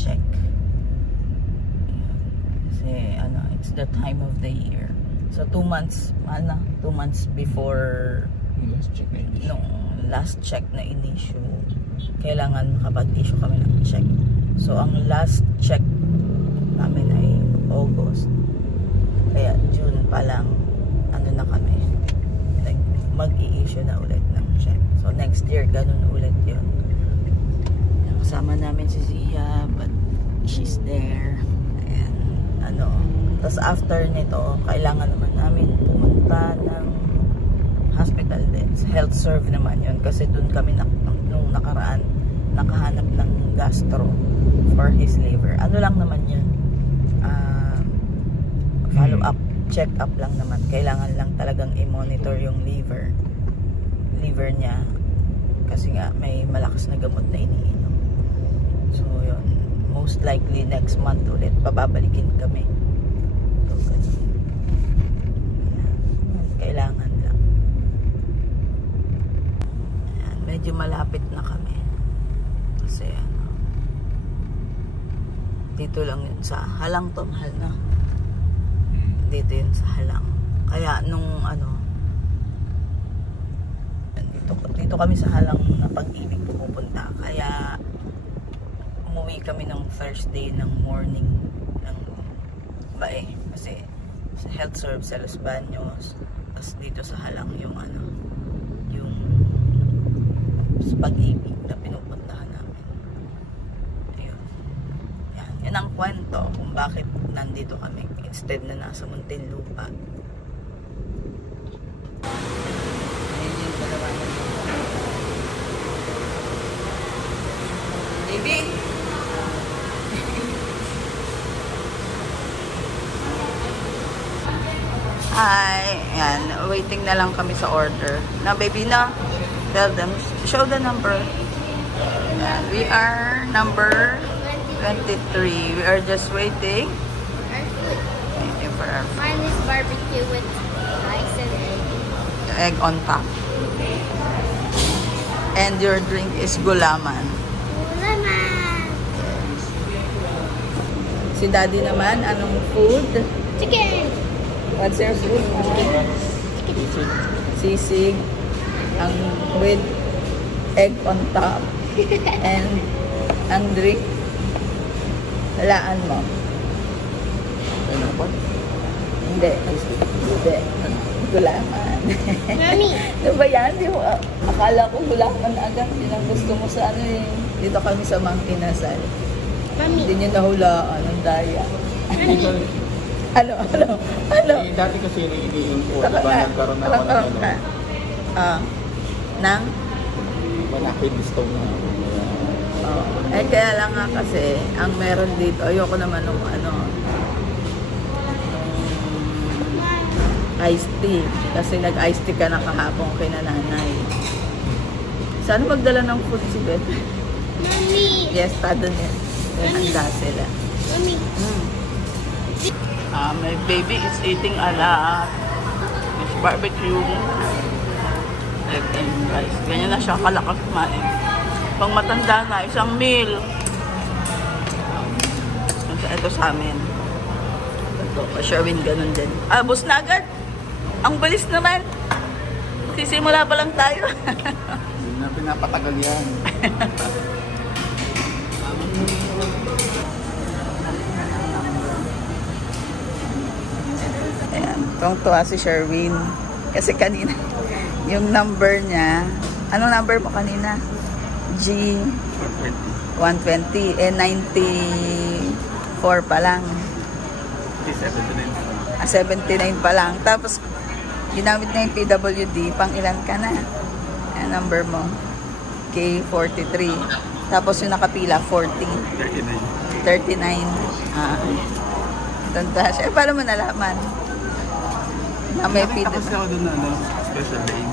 check. Kasi ano, it's the time of the year. So 2 months, 2 months before nung last check na in-issue, kailangan makapag-issue kami ng check. So ang last check namin ay August. Kaya June pa lang, ano na kami, mag-i-issue na ulit ng check. So next year, ganun ulit yun. Kasama namin si Zia, but she's there. And ano, tapos after nito, kailangan naman namin pumunta ng hospital din. Health serve naman yun. Kasi dun kami nung nakaraan, nakahanap ng gastro for his liver. Ano lang naman yun? Follow up, check up lang naman. Kailangan lang talagang i-monitor yung liver niya. Kasi nga, may malakas na gamot na iniinom. So, yun. Most likely, next month ulit, bababalikin kami. So, ganun. Kailangan lang. Ayan, medyo malapit na kami. Kasi, ano, dito lang yun sa Halang to, mahal na. Dito yun sa Halang. Kaya, nung, ano, dito kami sa Halang na Pag-ibig pupunta. Kaya umuwi kami ng Thursday ng morning ng bae. Kasi sa health serve sa Los Baños. Tapos dito sa Halang yung ano, yung Pag-ibig na pinupuntahan namin. Ayun. Yan ang kwento kung bakit nandito kami instead na nasa Muntinlupa. Baby! Hi! Ayan, waiting na lang kami sa order. Na baby na, tell them, show the number. Ayan, we are number 23. We are just waiting. Waiting for our food. Mine is barbecue with rice and egg. Egg on top. And your drink is gulaman. Si Daddy naman, anong food? Chicken! What's your food? Chicken. Sisig. Ang with egg on top. And ang drink. Halaan mo. Ano po? Hindi. Hindi. Gulaman. Mami! Ano ba yan? Di mo, akala ko gulaman agad. Yun ang gusto mo sa ano eh. Dito kami sa Mang Inasal. Mami! Hindi nyo nahulaan ang daya. Ano? Eh, dati kasi ini-import, diba? Nagkaroon na ako ng ano. Nang? Malaki stone na. Eh, kaya lang nga kasi, ang meron dito, ayoko naman nung ano, iced tea. Kasi nag-iced tea ka na kahapon kay nanay. Sana magdala ng food si Beth. Mami! Yes, tado niya. Handa sila. Mami! My baby is eating a lot. It's barbecue. Egg and rice. Ganyan na siya kalakas kumain. Pang matanda na, isang meal. Ito sa amin. Ito, Sherwin, ganun din. Bus na agad. Ang bilis naman. Sisimula pa lang tayo. Hindi na pinapatagal yan. Ayan, tuwang-tuwa si Sherwin. Kasi kanina, yung number niya, anong number mo kanina? G120. 94 pa lang. 79 pa lang. Tapos, ginamit niya yung PWD. Pang ilan ka na? Ayan, number mo. K43. Tapos yung nakapila, 40. 39. Tanda siya. Paano mo nalaman? May PWD. Kasi ako dun na, special day.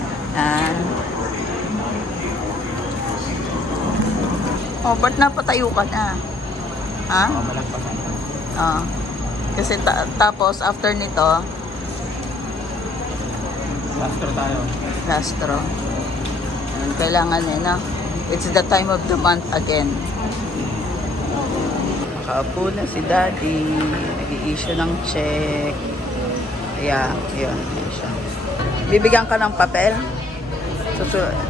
Ba't napatayo ka na? Malagpasan. Kasi tapos, after nito, Lastro tayo. Lastro. Kailangan eh, no? It's the time of the month again. Nakaupo na si Daddy. Nag-i-issue ng check. Kaya, yun. Yun siya. Bibigyan ka ng papel?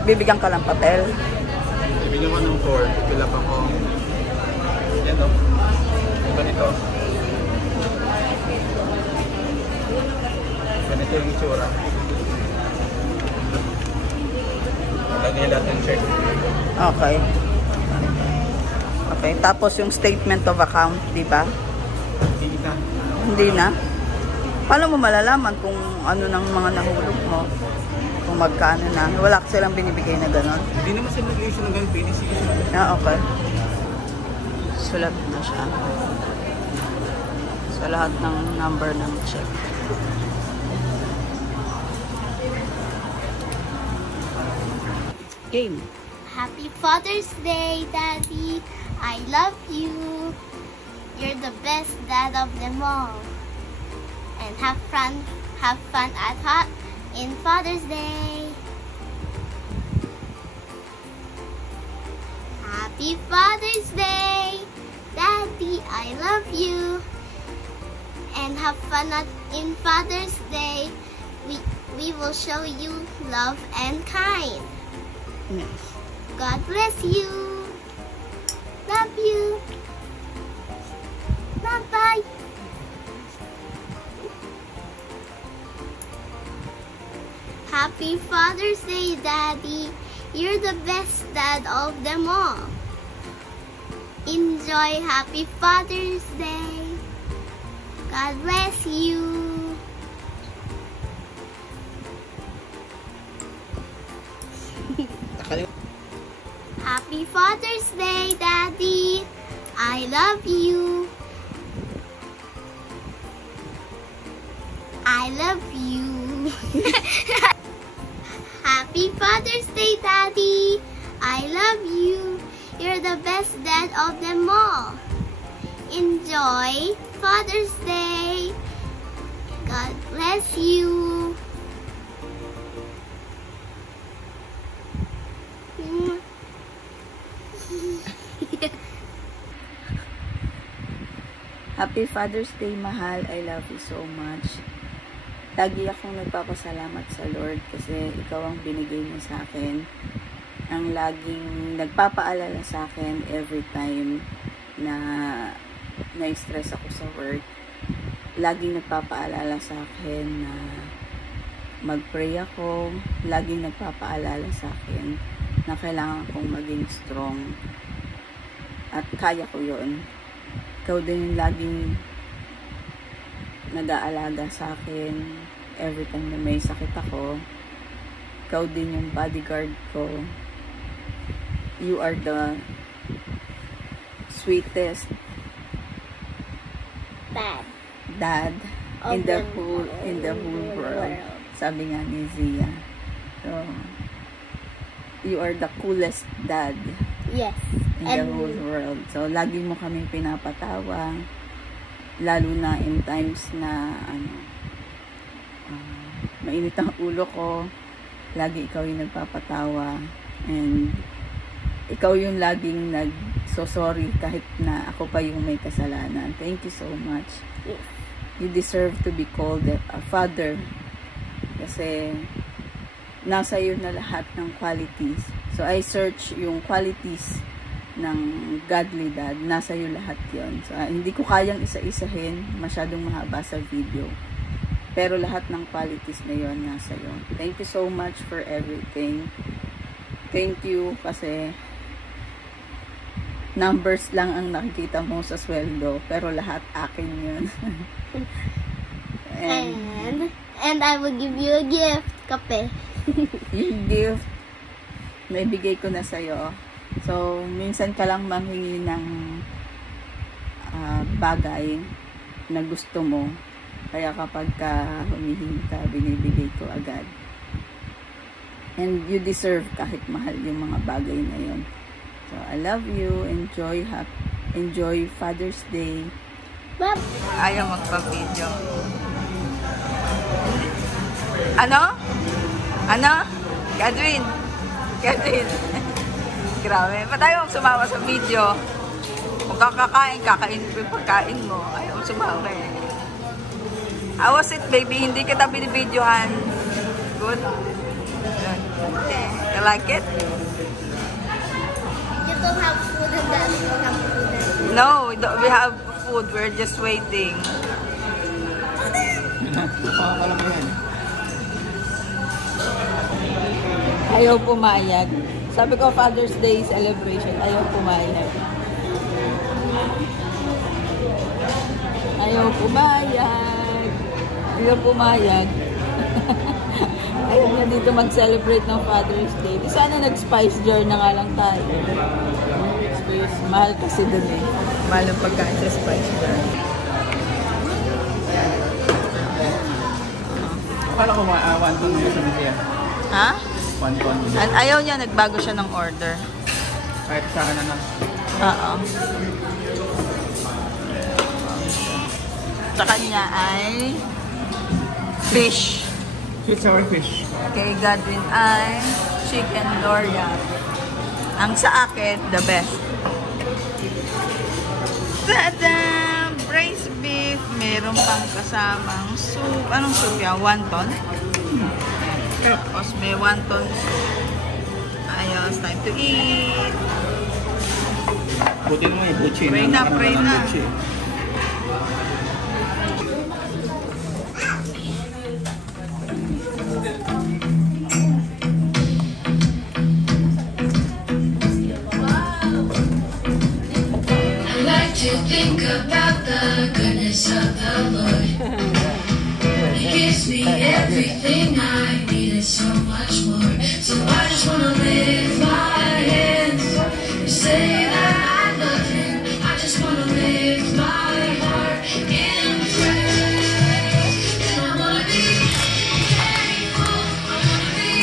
Bibigyan ka ng papel? Bibigyan ko ng 4. Pila pa ko. Yan o. Ganito. Ganito yung itsura. Lagyan lahat ng check. Okay. Okay. Tapos yung statement of account, di ba? Hindi na. Hindi na? Paano mo malalaman kung ano ng mga nahulog mo? Kung magkano na? Wala ka silang binibigay na gano'n? Hindi naman sila nag-issue ng ganun. PDC issue. Ah, okay. Sulat na siya. Sa lahat ng number ng check. Game. Happy Father's Day, Daddy. I love you. You're the best dad of them all. And have fun at heart in Father's Day. Happy Father's Day, Daddy. I love you. And have fun in Father's Day. We will show you love and kind. Yes. God bless you. Love you. Bye-bye. Happy Father's Day, Daddy. You're the best dad of them all. Enjoy Happy Father's Day. God bless you. Happy Father's Day, Daddy. I love you. I love you. Happy Father's Day, Daddy. I love you. You're the best dad of them all. Enjoy Father's Day. God bless you. Happy Father's Day, mahal. I love you so much. Lagi akong nagpapasalamat sa Lord kasi ikaw ang binigay niya sa akin. Ang laging nagpapaalala sa akin every time na na-stress ako sa work. Laging nagpapaalala sa akin na mag-pray ako. Laging nagpapaalala sa akin na kailangan kong maging strong. At kaya ko yun. Ikaw din yung laging nag-aalaga sa akin every time na may sakit ako. Ikaw din yung bodyguard ko. You are the sweetest dad in the whole world. Sabi nga ni Zia. So, you are the coolest dad. Yes. In the whole world. So, lagi mo kaming pinapatawa. Lalo na in times na mainit ang ulo ko. Lagi ikaw yung nagpapatawa. And ikaw yung laging nag-sorry kahit na ako pa yung may kasalanan. Thank you so much. Yes. You deserve to be called a father. Kasi nasa iyo na lahat ng qualities. So, I search yung qualities ng godly dad. Nasa iyo lahat yon. So, hindi ko kayang isa-isahin. Masyadong mahaba sa video. Pero lahat ng qualities na yon nasa iyo. Thank you so much for everything. Thank you kasi numbers lang ang nakikita mo sa sweldo. Pero lahat akin yun. And I will give you a gift. Kape. Yung gift, naibigay ko na sa'yo. So, minsan ka lang manghingi ng bagay na gusto mo. Kaya kapag ka humihingi ka, binibigay ko agad. And you deserve kahit mahal yung mga bagay na yun. So, I love you. Enjoy Father's Day. Bye. Ayaw magpa-video. Ano? Gadwin. Grabe. Ba't ayaw sumama sa video? Kung kakakain, kakain mo yung pagkain mo. Ayaw sumabi. How was it, baby? Hindi kita binibidyohan. Good? You like it? You don't have food and then you don't have food. No, we have food. We're just waiting. Ayaw pumayag. Sabi ko, Father's Day celebration. Ayaw pumayag. Ayaw pumayag. Ayaw pumayag. Ayaw niya dito mag-celebrate ng Father's Day. Di sana nag-spice jar na nga lang tayo. Mahal kasi dun eh. Mahal ang pagkain sa spice jar. Akala ko 1 ton yung sabi siya. Ha? 1 ton. At ayaw niya, nagbago siya ng order. Kahit sa akin na lang. Oo. Sa kanya ay fish. Sweet sour fish. Kay Godwin ay chicken doria. Ang sa akin, the best. Tada! Braised beef. Meron pang kasamang soup. Anong soup yan? Wonton? Tapos may wonton soup. Ayos, time to eat. Buti mo eh, buchi. Pray na, pray na. To think about the goodness of the Lord. He gives me everything I need and so much more. So I just wanna lift my hands and say that I love Him. I just wanna lift my heart in praise. And I wanna be thankful. I wanna be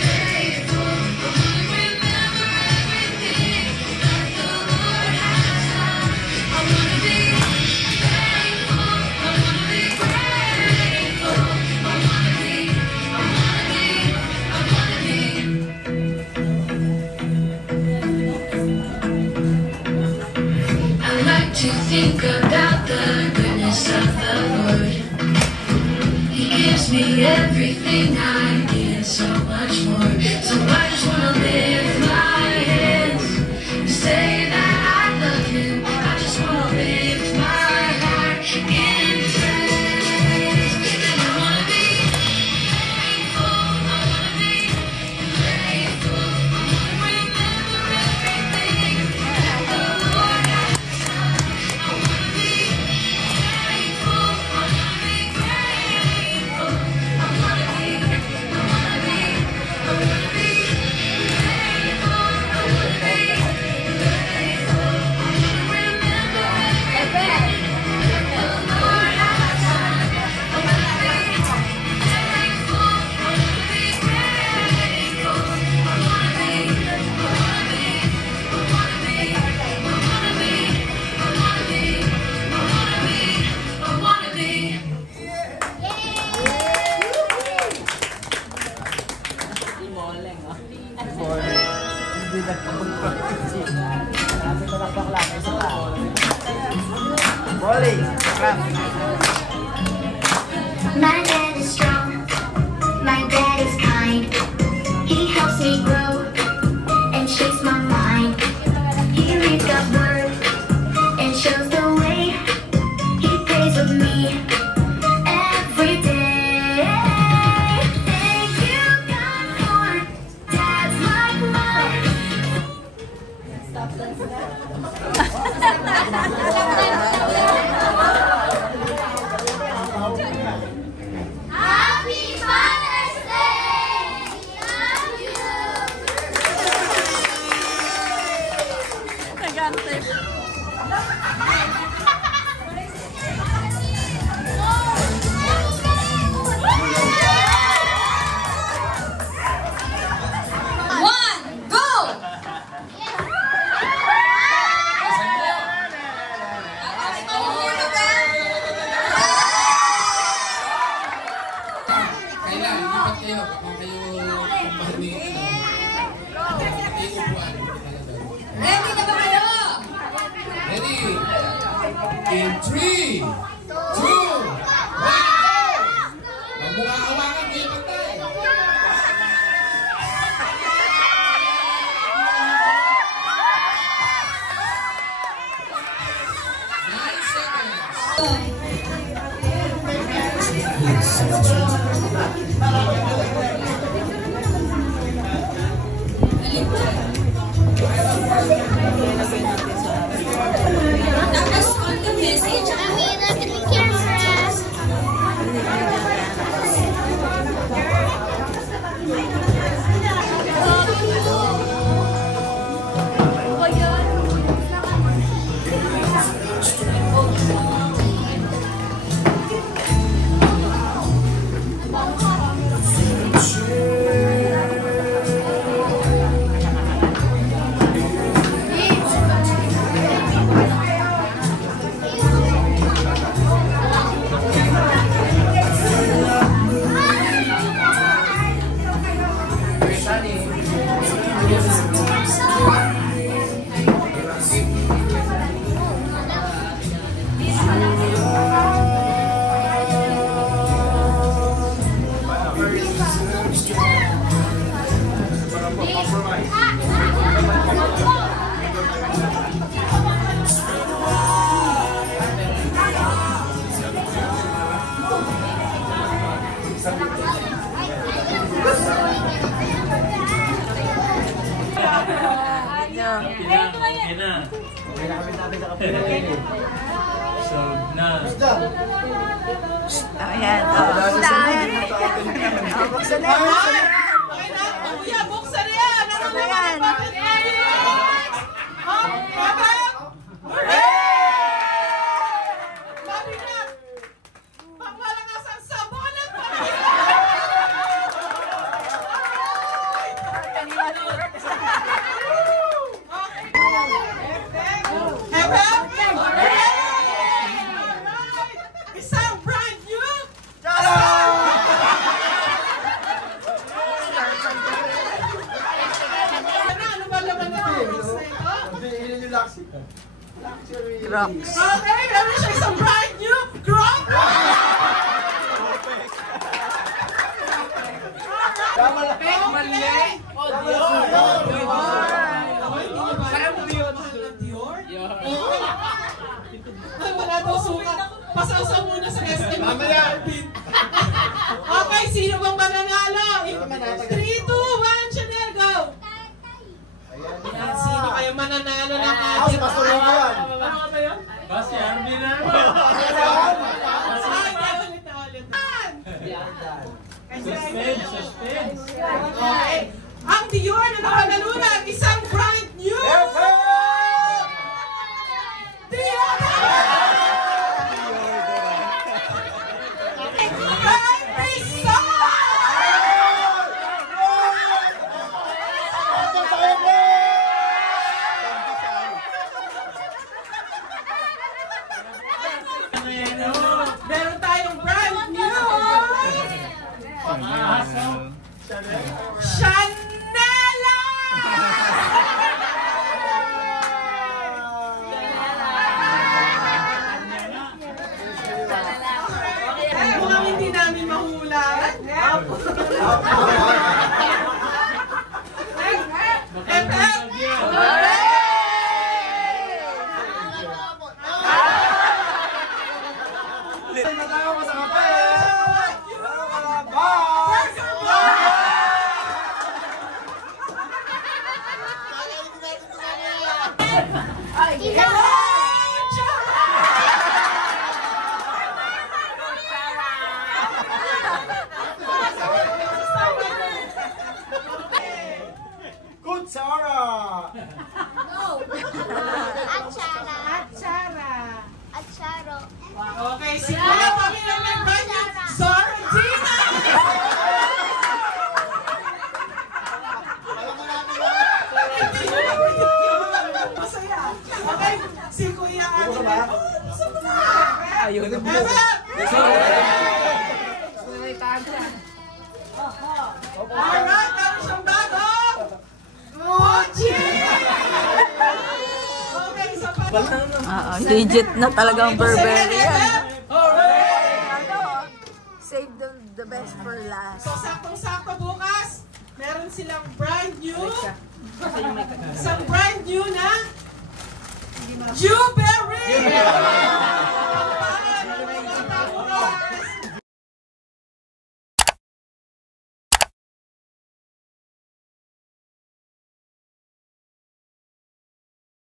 grateful. I wanna remember everything that the Lord has done. I wanna be thankful, I wanna be grateful, I wanna be. I like to think about the goodness of the Lord. He gives me everything I need and so much more. So I just wanna lift my hands and say that I love Him. I just wanna lift my heart in praise. And I wanna be thankful, I wanna be grateful, I wanna remember everything that the Lord has done. I wanna be thankful, I wanna be grateful, I wanna be grateful, I wanna be grateful, I wanna remember everything that the Lord has done. I wanna be thankful, I wanna be grateful, I wanna be, I wanna be, I wanna be, I wanna be, I wanna be, I wanna be, I wanna be. My dad is strong, my dad is kind. He helps me grow and shapes my mind. He reads God's word and shows the way. He prays with me every day. Thank you, God, for dads like mine. Happy Father's Day! Love you! Nagante. One, go! Ready na ba kayo? In 3, 2, 1, magmukha-hawakan kayo pantay. Amira, take camera. Ayan. Buksan na yan. Kuya, buksan na yan. Ano naman? Bakit tayo yan? Bakit? Mabigat! Pangmalakas ang sabonan pa rin! Isang brand new! Ano ba laman na box na ito? Rocks. Okay, meron siya isang brand new Crocs! Mali! O, Dior! Parang Dior. Mahal ng Dior? Ay, wala daw suka. Pasasaw muna sa SM. Okay, sino bang mananalo? 3, 2, 1, Chanel, go! Ayan, sino kayo mananalo ng ating... Ano ba yun? Kasi Arby na. Suspense. Okay. Ang Dior na nakanalunan, isang brand new! Dior! Meron tayong brand new! Chanela! Mukhang hindi namin mahulaan. Kutsara! Atsara. Atsara. Atsaro. Okay, siguro kami naman brand Legit na talagang Burberry yan. Ano? Save the best for last. So, saktong-sakto bukas, meron silang brand new, isang brand new na Jewelry!